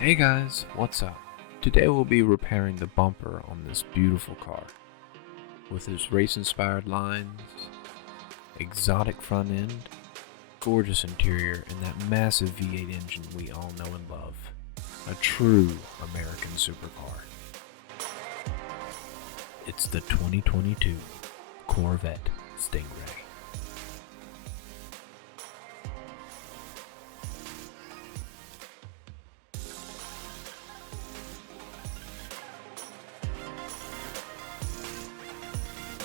Hey guys, what's up? Today we'll be repairing the bumper on this beautiful car. With its race-inspired lines, exotic front end, gorgeous interior, and that massive V8 engine we all know and love. A true American supercar. It's the 2022 Corvette Stingray.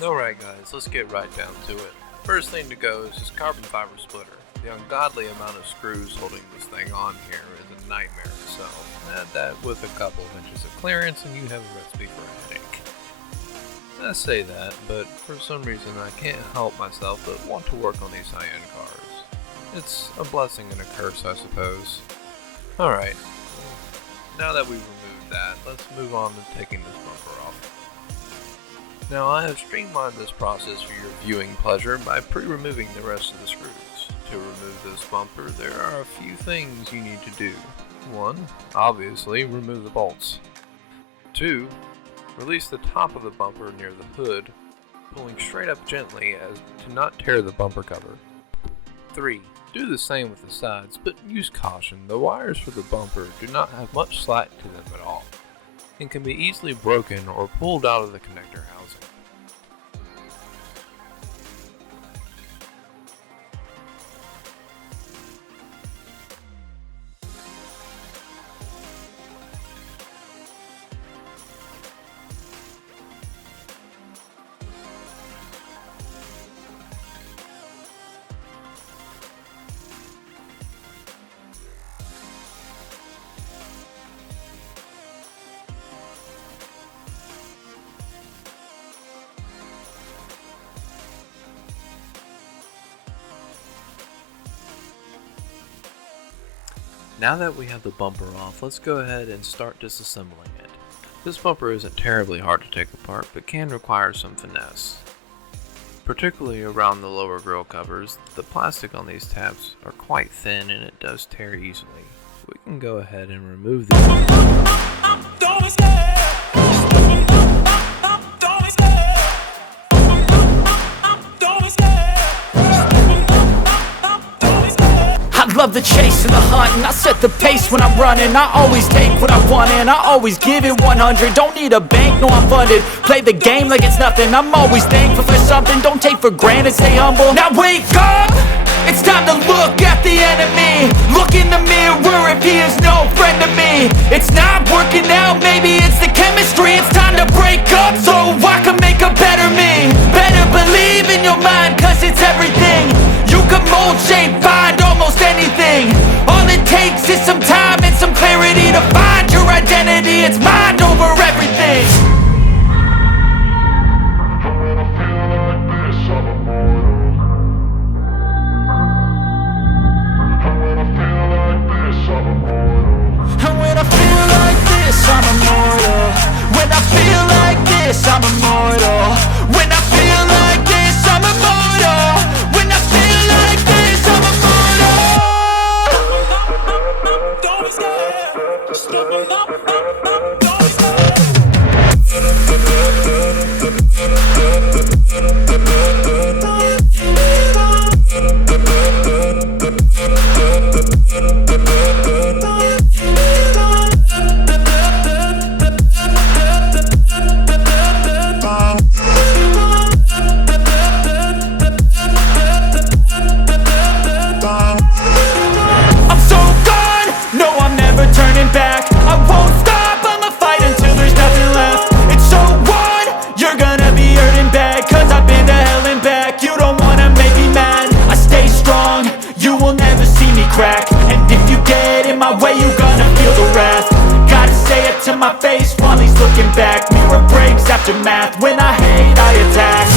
Alright guys, let's get right down to it. First thing to go is this carbon fiber splitter. The ungodly amount of screws holding this thing on here is a nightmare to sell. Add that with a couple of inches of clearance and you have a recipe for a headache. I say that, but for some reason I can't help myself but want to work on these high-end cars. It's a blessing and a curse, I suppose. Alright, now that we've removed that, let's move on to taking this bumper off. Now I have streamlined this process for your viewing pleasure by pre-removing the rest of the screws. To remove this bumper, there are a few things you need to do. 1. Obviously, remove the bolts. 2. Release the top of the bumper near the hood, pulling straight up gently as to not tear the bumper cover. 3. Do the same with the sides, but use caution. The wires for the bumper do not have much slack to them at all, and can be easily broken or pulled out of the connector housing. Now that we have the bumper off, let's go ahead and start disassembling it. This bumper isn't terribly hard to take apart, but can require some finesse. Particularly around the lower grille covers, the plastic on these tabs are quite thin and it does tear easily. We can go ahead and remove these. I love the chase and the hunt, and I set the pace when I'm running. I always take what I want and I always give it 100. Don't need a bank, no I'm funded. Play the game like it's nothing. I'm always thankful for something. Don't take for granted, stay humble. Now wake up! It's time to look at the enemy. Look in the mirror if he is no friend to me. It's not working out, maybe it's the chemistry. It's time to break up so I can make a better me. Better believe in your mind, cause it's everything. You can mold, shape, find almost anything. All it takes is some time and some clarity to find your identity. It's mind over everything. And when I feel like this, I'm immortal. When I feel like this, I'm immortal. When I feel like this, I'm immortal. When I feel like this, I'm immortal. Don't be scared. Just double up. Don't be crack. And if you get in my way, you gonna feel the wrath. Gotta say it to my face while he's looking back. Mirror breaks after math. When I hate, I attack.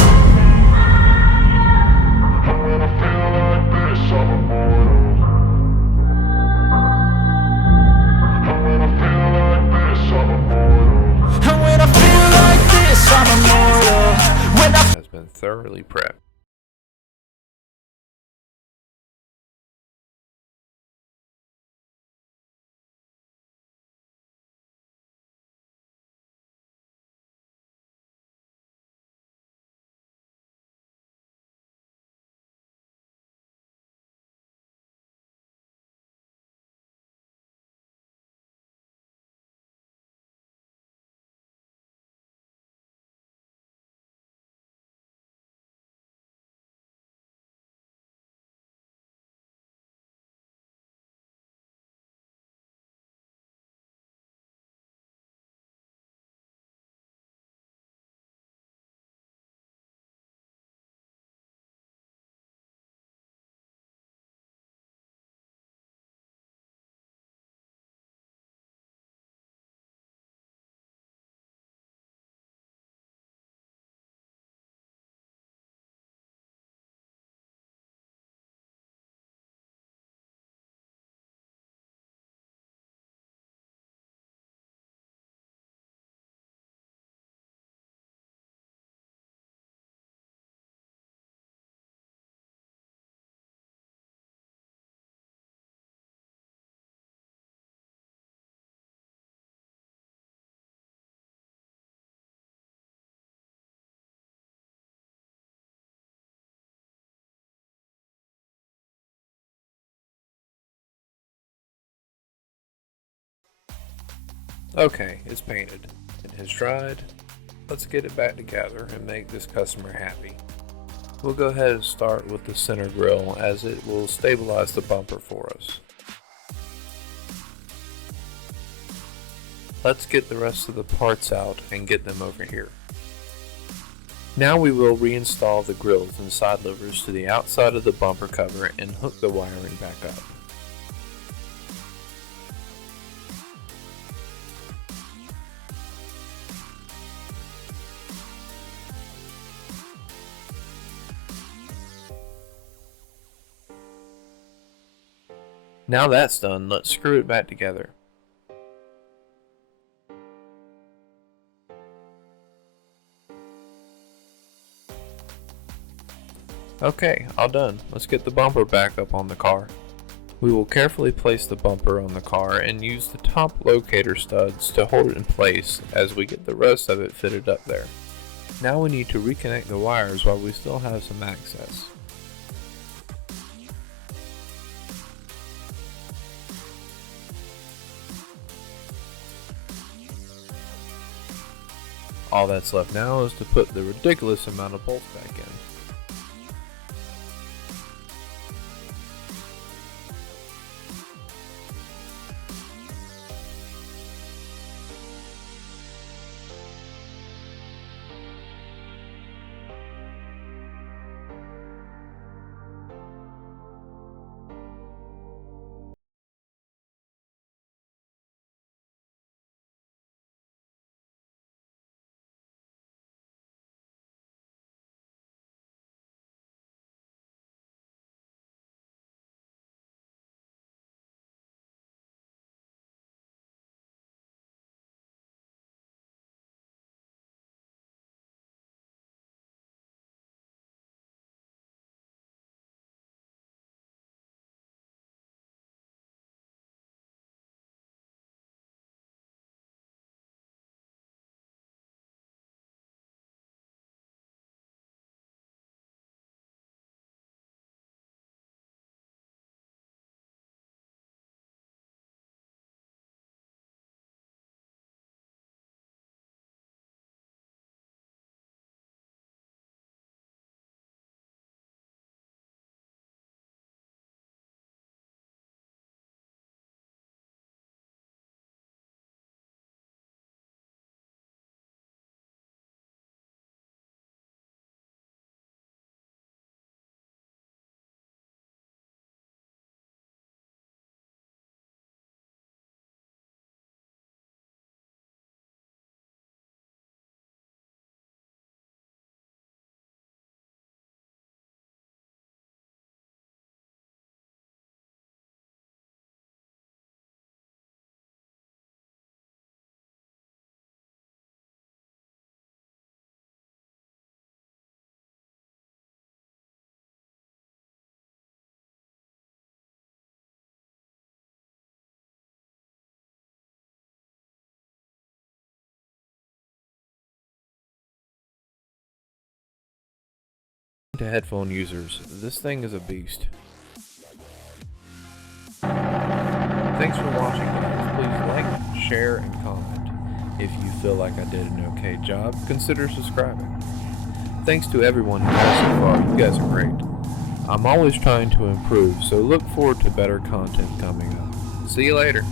And when I feel like this, I'm immortal. And when I feel like this, I'm immortal. And when I feel like this, I'm immortal. When I Has been thoroughly prepped. Okay, it's painted. It has dried. Let's get it back together and make this customer happy. We'll go ahead and start with the center grille as it will stabilize the bumper for us. Let's get the rest of the parts out and get them over here. Now we will reinstall the grills and side louvers to the outside of the bumper cover and hook the wiring back up. Now that's done, let's screw it back together. Okay, all done. Let's get the bumper back up on the car. We will carefully place the bumper on the car and use the top locator studs to hold it in place as we get the rest of it fitted up there. Now we need to reconnect the wires while we still have some access. All that's left now is to put the ridiculous amount of bolts back in. To headphone users, this thing is a beast. Thanks for watching guys. Please like, share, and comment. If you feel like I did an okay job, consider subscribing. Thanks to everyone who has so far, you guys are great. I'm always trying to improve, so look forward to better content coming up. See you later.